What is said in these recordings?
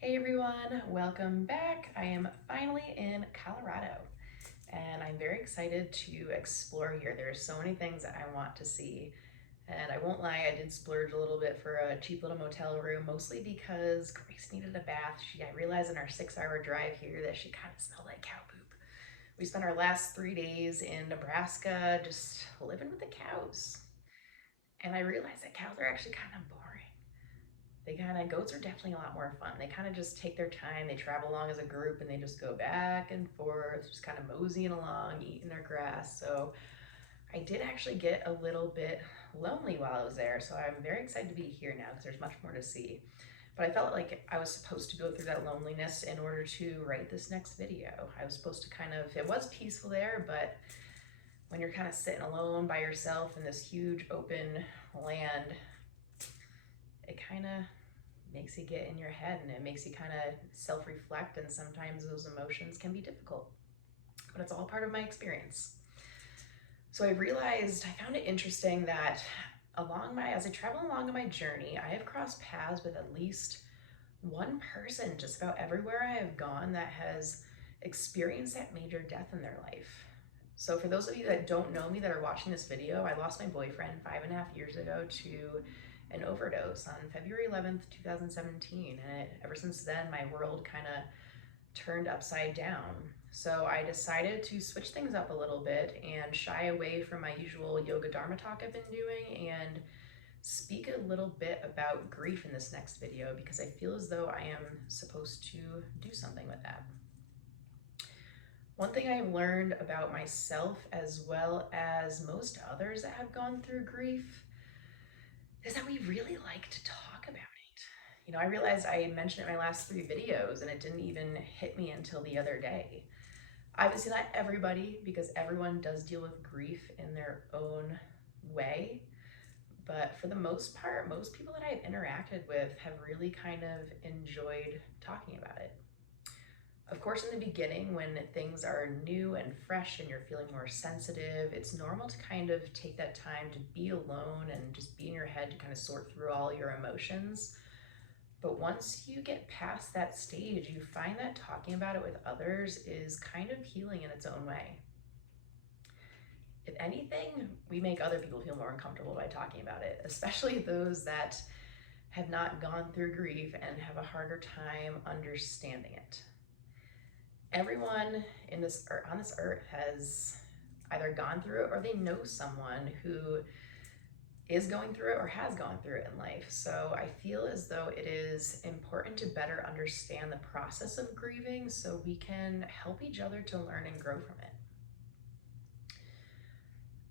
Hey everyone, welcome back. I am finally in Colorado and I'm very excited to explore here. There are so many things that I want to see, and I won't lie, I did splurge a little bit for a cheap little motel room, mostly because Grace needed a bath. I realized in our 6-hour drive here that she kind of smelled like cow poop. We spent our last 3 days in Nebraska just living with the cows, and I realized that cows are actually kind of boring. Goats are definitely a lot more fun. They kind of just take their time, they travel along as a group, and they just go back and forth, just kind of moseying along, eating their grass. So I did actually get a little bit lonely while I was there, so I'm very excited to be here now because there's much more to see. But I felt like I was supposed to go through that loneliness in order to write this next video. I was supposed to it was peaceful there, but when you're kind of sitting alone by yourself in this huge open land, it kind of makes you get in your head and it makes you kind of self-reflect, and sometimes those emotions can be difficult, but it's all part of my experience. So I found it interesting that as I travel along on my journey, I have crossed paths with at least one person just about everywhere I have gone that has experienced that major death in their life. So for those of you that don't know me that are watching this video, I lost my boyfriend 5.5 years ago to an overdose on February 11th, 2017. And ever since then, my world kind of turned upside down. So I decided to switch things up a little bit and shy away from my usual yoga dharma talk I've been doing and speak a little bit about grief in this next video because I feel as though I am supposed to do something with that. One thing I've learned about myself, as well as most others that have gone through grief, is that we really like to talk about it. I realized I mentioned it in my last 3 videos and it didn't even hit me until the other day. Obviously not everybody, because everyone does deal with grief in their own way. But for the most part, most people that I've interacted with have really kind of enjoyed talking about it. Of course, in the beginning, when things are new and fresh and you're feeling more sensitive, it's normal to kind of take that time to be alone and just be in your head to kind of sort through all your emotions. But once you get past that stage, you find that talking about it with others is kind of healing in its own way. If anything, we make other people feel more uncomfortable by talking about it, especially those that have not gone through grief and have a harder time understanding it. Everyone on this earth has either gone through it or they know someone who is going through it or has gone through it in life. So I feel as though it is important to better understand the process of grieving so we can help each other to learn and grow from it.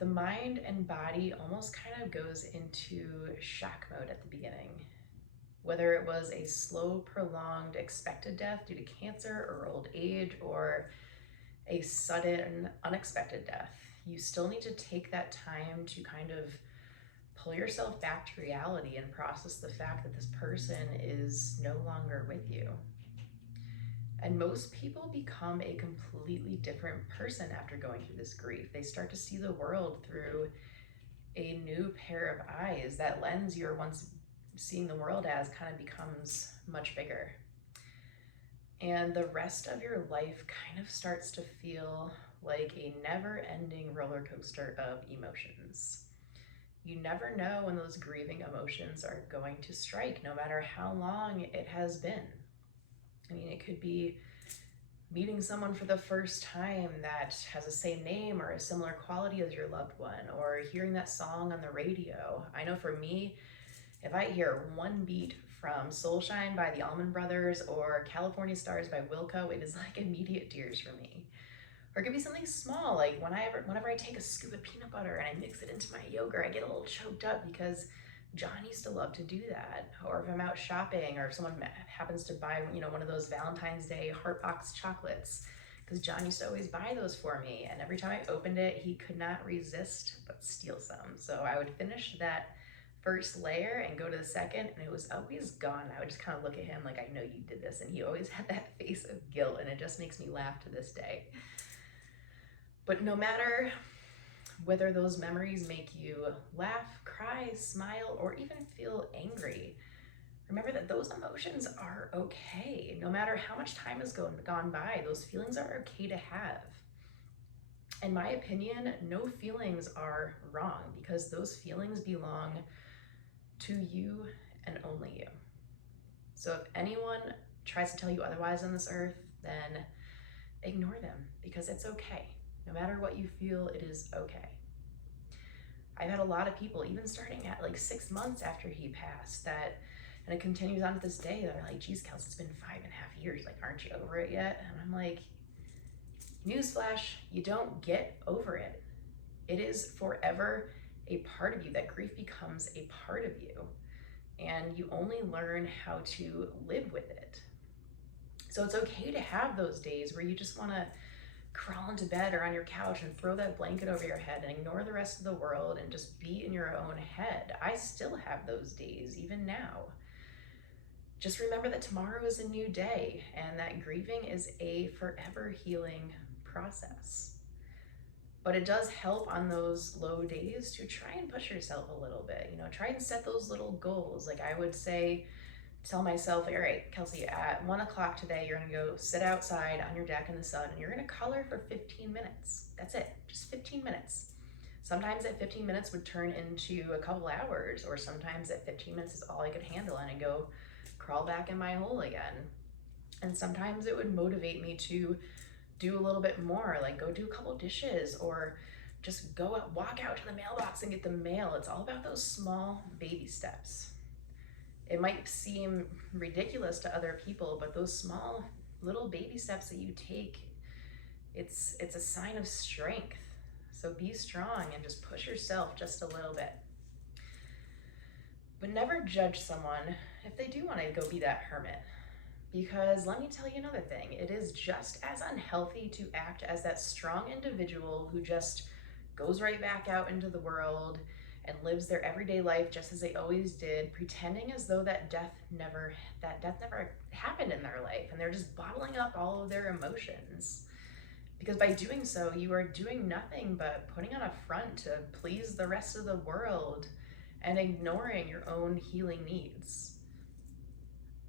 The mind and body almost kind of goes into shock mode at the beginning. Whether it was a slow, prolonged, expected death due to cancer or old age, or a sudden, unexpected death, you still need to take that time to kind of pull yourself back to reality and process the fact that this person is no longer with you. And most people become a completely different person after going through this grief. They start to see the world through a new pair of eyes. That lens you were once seeing the world as kind of becomes much bigger. And the rest of your life kind of starts to feel like a never-ending roller coaster of emotions. You never know when those grieving emotions are going to strike, no matter how long it has been. I mean, it could be meeting someone for the first time that has the same name or a similar quality as your loved one, or hearing that song on the radio. I know for me, if I hear one beat from Soulshine by the Allman Brothers or California Stars by Wilco, it is like immediate tears for me. Or it could be something small, like whenever I take a scoop of peanut butter and I mix it into my yogurt, I get a little choked up because John used to love to do that. Or if I'm out shopping, or if someone happens to buy, one of those Valentine's Day heart box chocolates, because John used to always buy those for me. And every time I opened it, he could not resist but steal some. So I would finish that first layer and go to the second, and it was always gone. I would just kind of look at him like, I know you did this. And he always had that face of guilt, and it just makes me laugh to this day. But no matter whether those memories make you laugh, cry, smile, or even feel angry, remember that those emotions are okay. No matter how much time has gone by, those feelings are okay to have. In my opinion, no feelings are wrong because those feelings belong to you and only you. So if anyone tries to tell you otherwise on this earth, then ignore them because it's okay. No matter what you feel, it is okay. I've had a lot of people, even starting at like 6 months after he passed, that, and it continues on to this day, that are like, geez, Kelsey, it's been 5.5 years. Like, aren't you over it yet? And I'm like, newsflash, you don't get over it. It is forever a part of you. That grief becomes a part of you, and you only learn how to live with it. So it's okay to have those days where you just want to crawl into bed or on your couch and throw that blanket over your head and ignore the rest of the world and just be in your own head. I still have those days, even now. Just remember that tomorrow is a new day and that grieving is a forever healing process. But it does help on those low days to try and push yourself a little bit. Try and set those little goals. Like I would say, tell myself, all right, Kelsey, at 1 o'clock today, you're gonna go sit outside on your deck in the sun and you're gonna color for 15 minutes. That's it, just 15 minutes. Sometimes that 15 minutes would turn into a couple hours, or sometimes that 15 minutes is all I could handle and I'd go crawl back in my hole again. And sometimes it would motivate me to do a little bit more, like go do a couple dishes or just go out, walk out to the mailbox and get the mail. It's all about those small baby steps. It might seem ridiculous to other people, but those small little baby steps that you take, it's a sign of strength. So be strong and just push yourself just a little bit. But never judge someone if they do want to go be that hermit. Because let me tell you another thing, it is just as unhealthy to act as that strong individual who just goes right back out into the world and lives their everyday life just as they always did, pretending as though that death never happened in their life, and they're just bottling up all of their emotions. Because by doing so, you are doing nothing but putting on a front to please the rest of the world and ignoring your own healing needs.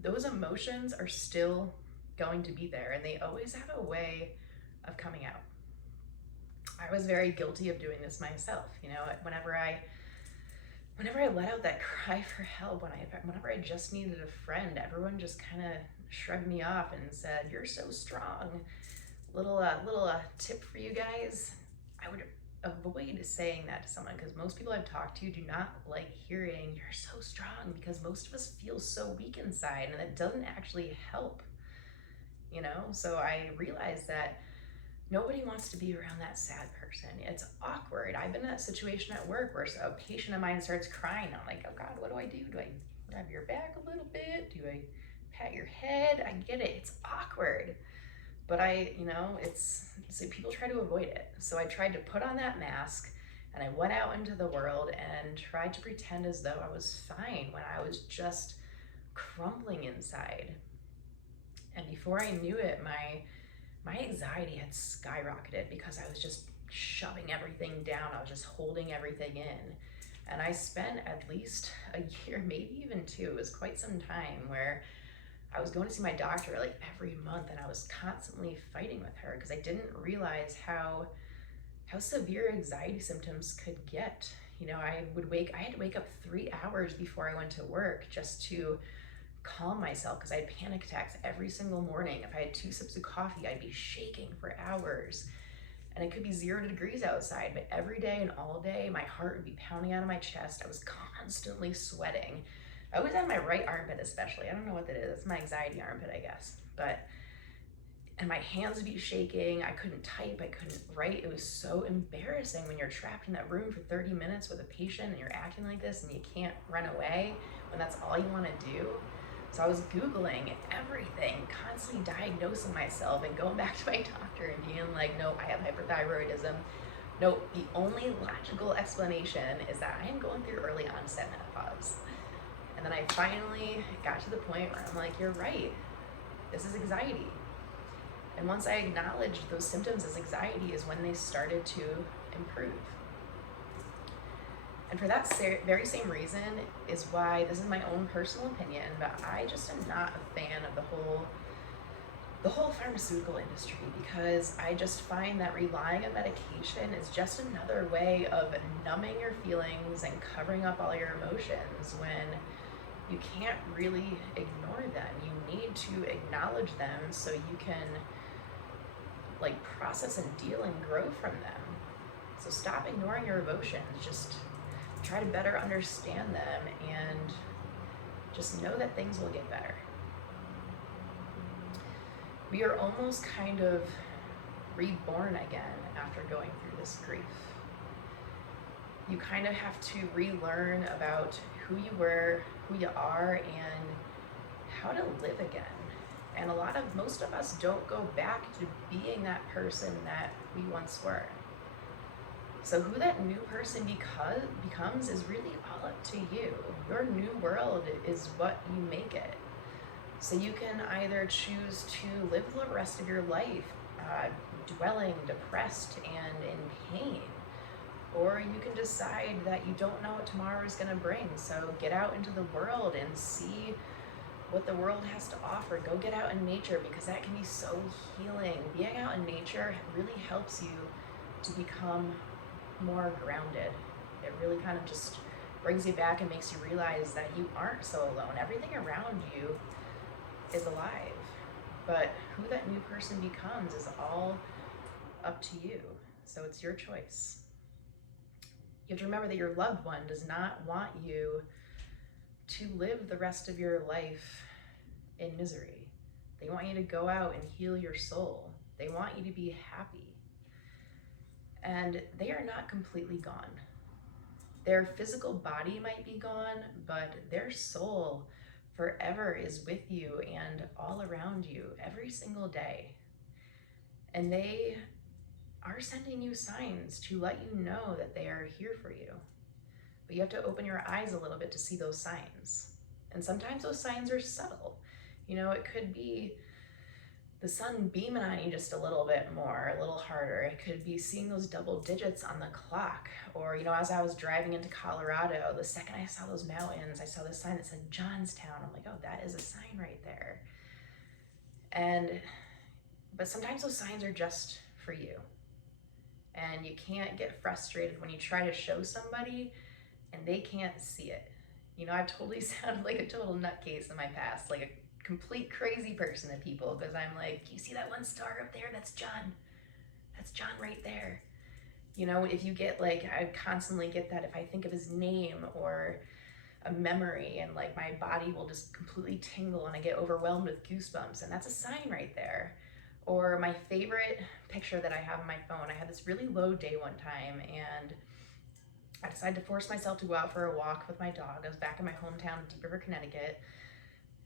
Those emotions are still going to be there, and they always have a way of coming out. I was very guilty of doing this myself. Whenever I let out that cry for help, whenever I just needed a friend, everyone just kind of shrugged me off and said, "You're so strong." Little tip for you guys: I would avoid saying that to someone, because most people I've talked to do not like hearing "you're so strong," because most of us feel so weak inside, and it doesn't actually help. So I realized that nobody wants to be around that sad person. It's awkward. I've been in that situation at work where a patient of mine starts crying. I'm like, oh God, what do I do? Do I grab your back a little bit? Do I pat your head? I get it. It's awkward. But so people try to avoid it. So I tried to put on that mask and I went out into the world and tried to pretend as though I was fine when I was just crumbling inside. And before I knew it, my anxiety had skyrocketed because I was just shoving everything down. I was just holding everything in. And I spent at least a year, maybe even 2, it was quite some time, where I was going to see my doctor like every month, and I was constantly fighting with her because I didn't realize how severe anxiety symptoms could get. I had to wake up 3 hours before I went to work just to calm myself, because I had panic attacks every single morning. If I had 2 sips of coffee, I'd be shaking for hours. And it could be 0 degrees outside, but every day and all day, my heart would be pounding out of my chest. I was constantly sweating. I always had my right armpit especially. I don't know what that is. It's my anxiety armpit, I guess. And my hands would be shaking. I couldn't type. I couldn't write. It was so embarrassing when you're trapped in that room for 30 minutes with a patient and you're acting like this and you can't run away when that's all you want to do. So I was Googling everything, constantly diagnosing myself and going back to my doctor and being like, no, I have hyperthyroidism. No, the only logical explanation is that I am going through early onset menopause. And then I finally got to the point where I'm like, you're right, this is anxiety. And once I acknowledged those symptoms as anxiety is when they started to improve. And for that very same reason is why, this is my own personal opinion, but I just am not a fan of the whole pharmaceutical industry, because I just find that relying on medication is just another way of numbing your feelings and covering up all your emotions when you can't really ignore them. You need to acknowledge them so you can like process and deal and grow from them. So stop ignoring your emotions, just try to better understand them and just know that things will get better. We are almost kind of reborn again after going through this grief. You kind of have to relearn about who you were, who you are, and how to live again. And most of us don't go back to being that person that we once were. So who that new person becomes is really all up to you. Your new world is what you make it. So you can either choose to live the rest of your life dwelling, depressed, and in pain, or you can decide that you don't know what tomorrow is going to bring. So get out into the world and see what the world has to offer. Go get out in nature, because that can be so healing. Being out in nature really helps you to become more grounded. It really kind of just brings you back and makes you realize that you aren't so alone. Everything around you is alive, but who that new person becomes is all up to you. So it's your choice. You have to remember that your loved one does not want you to live the rest of your life in misery. They want you to go out and heal your soul. They want you to be happy. And they are not completely gone. Their physical body might be gone, but their soul forever is with you and all around you every single day. And they are sending you signs to let you know that they are here for you. But you have to open your eyes a little bit to see those signs. And sometimes those signs are subtle. You know, it could be the sun beaming on you just a little bit more, a little harder. It could be seeing those double digits on the clock. Or, you know, as I was driving into Colorado, the second I saw those mountains, I saw this sign that said Johnstown. I'm like, oh, that is a sign right there. But sometimes those signs are just for you. And you can't get frustrated when you try to show somebody and they can't see it. You know, I've totally sounded like a total nutcase in my past, like a complete crazy person to people, because I'm like, you see that one star up there? That's John. That's John right there. You know, if you get like, I constantly get that if I think of his name or a memory, and like my body will just completely tingle and I get overwhelmed with goosebumps, and that's a sign right there. Or my favorite picture that I have on my phone, I had this really low day one time, and I decided to force myself to go out for a walk with my dog. I was back in my hometown of Deep River, Connecticut,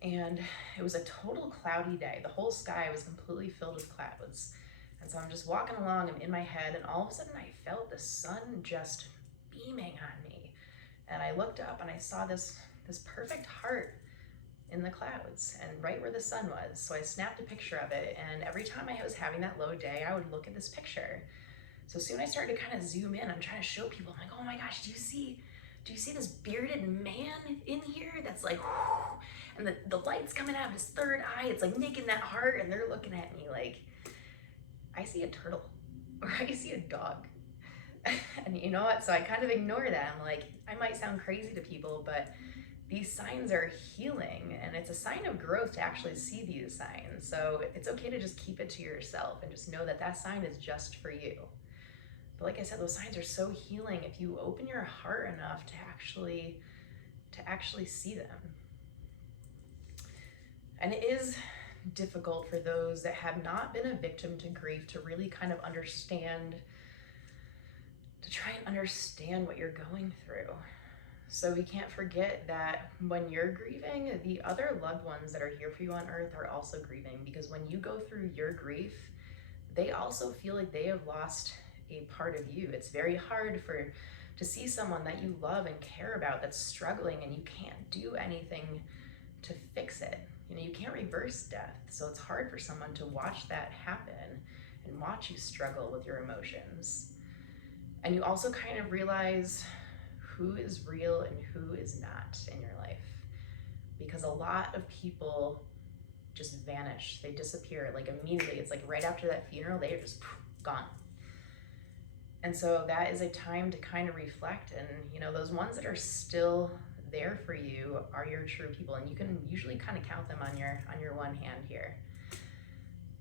and it was a total cloudy day. The whole sky was completely filled with clouds. And so I'm just walking along, I'm in my head, and all of a sudden I felt the sun just beaming on me. And I looked up and I saw this perfect heart in the clouds and right where the sun was. So I snapped a picture of it, and every time I was having that low day, I would look at this picture. So soon I started to kind of zoom in. I'm trying to show people, I'm like, oh my gosh, do you see this bearded man in here that's like, whoo, and the light's coming out of his third eye, it's like making that heart, and they're looking at me like, I see a turtle, or I see a dog. And you know what? So I kind of ignore that. I'm like, I might sound crazy to people, but these signs are healing, and it's a sign of growth to actually see these signs. So it's okay to just keep it to yourself and just know that that sign is just for you. But like I said, those signs are so healing if you open your heart enough to actually see them. And it is difficult for those that have not been a victim to grief to really kind of try and understand what you're going through. So we can't forget that when you're grieving, the other loved ones that are here for you on earth are also grieving, because when you go through your grief, they also feel like they have lost a part of you. It's very hard to see someone that you love and care about that's struggling, and you can't do anything to fix it. You know, you can't reverse death. So it's hard for someone to watch that happen and watch you struggle with your emotions. And you also kind of realize who is real and who is not in your life. Because a lot of people just vanish, they disappear, like immediately. It's like right after that funeral, they are just gone. And so that is a time to kind of reflect, and those ones that are still there for you are your true people, and you can usually kind of count them on your one hand here.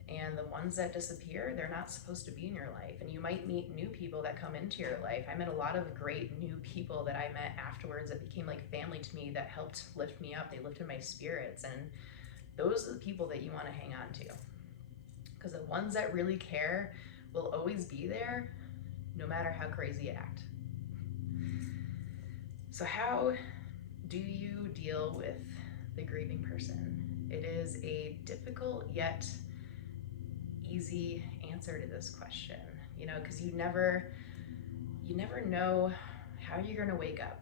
And the ones that disappear, they're not supposed to be in your life. And you might meet new people that come into your life. I met a lot of great new people that I met afterwards that became like family to me, that helped lift me up. They lifted my spirits. And those are the people that you want to hang on to. Because the ones that really care will always be there, no matter how crazy you act. So how do you deal with the grieving person? It is a difficult yet easy answer to this question, because you never know how you're going to wake up.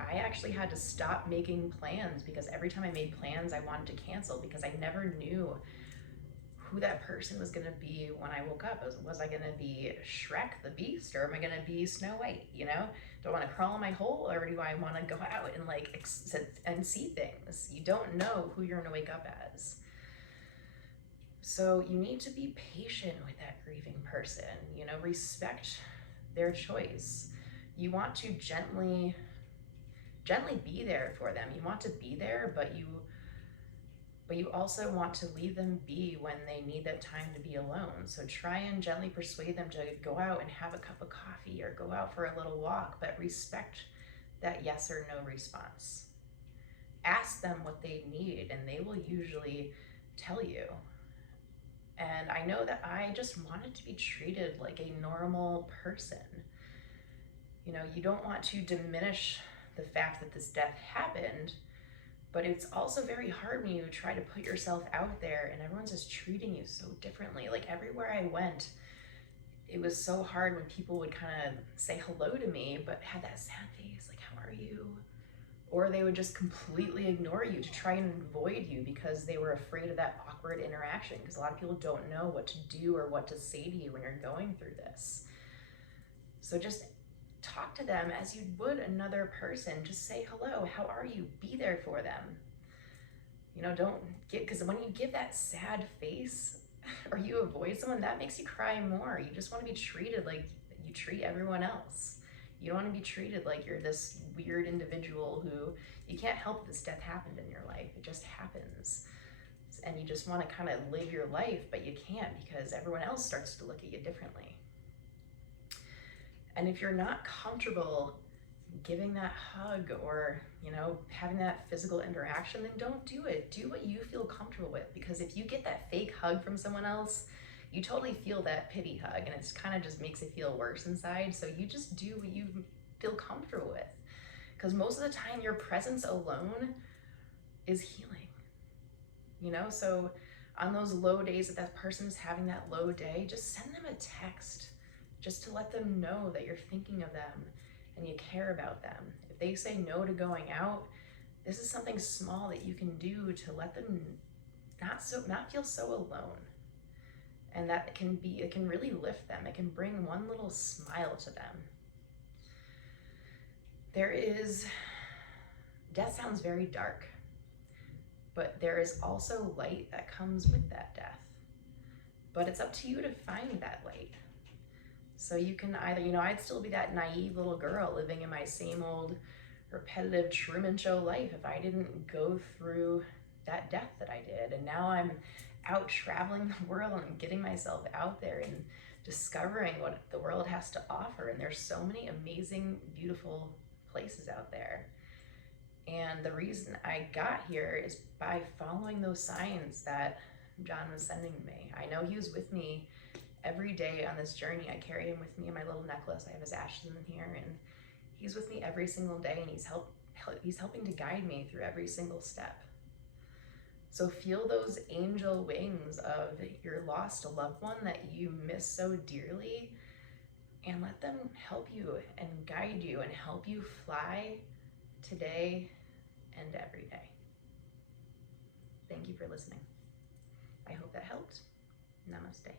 I actually had to stop making plans, because every time I made plans, I wanted to cancel, because I never knew who that person was going to be when I woke up. Was I going to be Shrek the Beast, or am I going to be Snow White? Do I want to crawl in my hole, or do I want to go out and see things? You don't know who you're going to wake up as. So you need to be patient with that grieving person, respect their choice. You want to gently be there for them. You want to be there, but you also want to leave them be when they need that time to be alone. So try and gently persuade them to go out and have a cup of coffee or go out for a little walk, but respect that yes or no response. Ask them what they need, and they will usually tell you. And I know that I just wanted to be treated like a normal person. You don't want to diminish the fact that this death happened, but it's also very hard when you try to put yourself out there and everyone's just treating you so differently. Like everywhere I went, it was so hard when people would kind of say hello to me, but had that sad face, like, how are you? Or they would just completely ignore you to try and avoid you because they were afraid of that awkward interaction, because a lot of people don't know what to do or what to say to you when you're going through this. So just talk to them as you would another person. Just say hello, how are you? Be there for them. Don't get, because when you give that sad face or you avoid someone, that makes you cry more. You just want to be treated like you treat everyone else. You don't want to be treated like you're this weird individual who you can't help this death happened in your life. It just happens. And you just want to kind of live your life, but you can't, because everyone else starts to look at you differently. And if you're not comfortable giving that hug or, having that physical interaction, then don't do it. Do what you feel comfortable with, because if you get that fake hug from someone else, you totally feel that pity hug, and it kind of just makes it feel worse inside. So you just do what you feel comfortable with, because most of the time your presence alone is healing. So on those low days that person's having that low day, just send them a text just to let them know that you're thinking of them and you care about them. If they say no to going out, this is something small that you can do to let them not feel so alone. And that it can really lift them. It can bring one little smile to them. Death sounds very dark, but there is also light that comes with that death. But it's up to you to find that light. So you can either, I'd still be that naive little girl living in my same old repetitive Truman Show life if I didn't go through that death that I did. And now I'm out traveling the world and getting myself out there and discovering what the world has to offer. And there's so many amazing, beautiful places out there. And the reason I got here is by following those signs that John was sending me. I know he was with me every day on this journey. I carry him with me in my little necklace. I have his ashes in here, and he's with me every single day, and he's helping to guide me through every single step. So feel those angel wings of your lost loved one that you miss so dearly, and let them help you and guide you and help you fly today and every day. Thank you for listening. I hope that helped. Namaste.